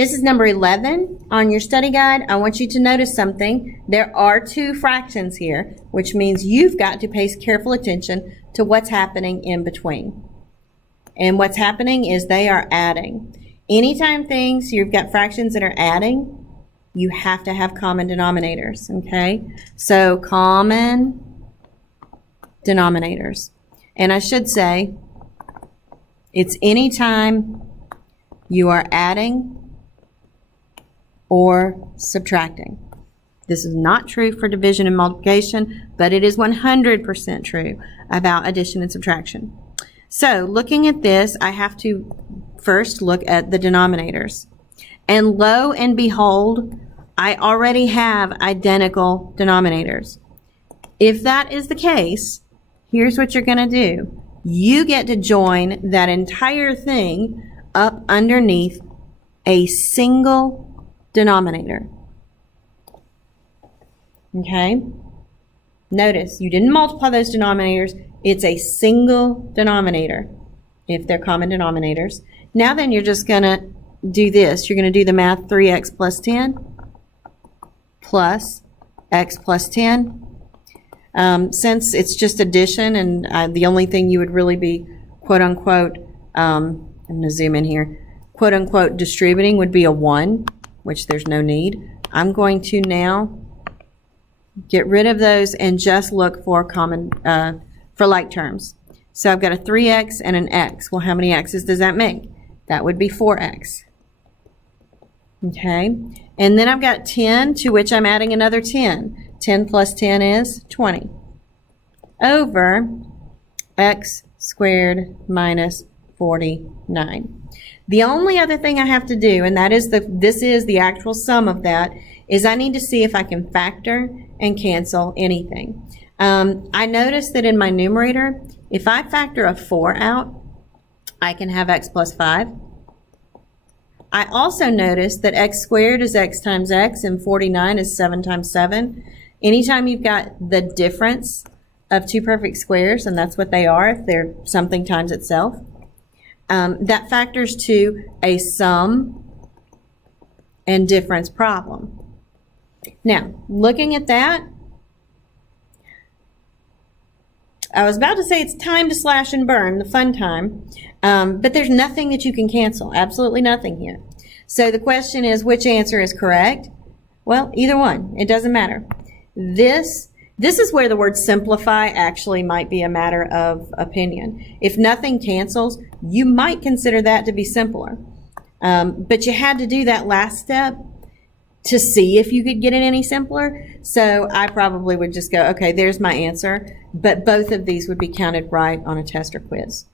This is number 11 on your study guide. I want you to notice something. There are two fractions here, which means you've got to pay careful attention to what's happening in between. And what's happening is they are adding. Anytime you've got fractions that are adding, you have to have common denominators, okay? So common denominators. And I should say, it's anytime you are adding or subtracting. This is not true for division and multiplication, but it is 100% true about addition and subtraction. So looking at this, I have to first look at the denominators. And lo and behold, I already have identical denominators. If that is the case, here's what you're going to do. You get to join that entire thing up underneath a single denominator. Okay? Notice, you didn't multiply those denominators. It's a single denominator if they're common denominators. Now then, you're just going to do this. You're going to do the math 3x plus 10 plus x plus 10. Since it's just addition and the only thing you would really be quote-unquote, I'm going to zoom in here, quote-unquote distributing would be a 1, which there's no need. I'm going to now get rid of those and just look for common, for like terms. So I've got a 3x and an x. Well, how many x's does that make? That would be 4x. Okay, and then I've got 10, to which I'm adding another 10. 10 plus 10 is 20. Over x squared minus 49. The only other thing I have to do, and that is this is the actual sum of that, is I need to see if I can factor and cancel anything. I noticed that in my numerator, if I factor a 4 out, I can have x plus 5. I also noticed that x squared is x times x and 49 is 7 times 7. Anytime you've got the difference of two perfect squares, and that's what they are if they're something times itself, that factors to a sum and difference problem. Now, looking at that, I was about to say it's time to slash and burn, the fun time, but there's nothing that you can cancel, absolutely nothing here. So the question is, which answer is correct? Well, either one, it doesn't matter. This is where the word simplify actually might be a matter of opinion. If nothing cancels, you might consider that to be simpler. But you had to do that last step to see if you could get it any simpler. So I probably would just go, okay, there's my answer. But both of these would be counted right on a test or quiz.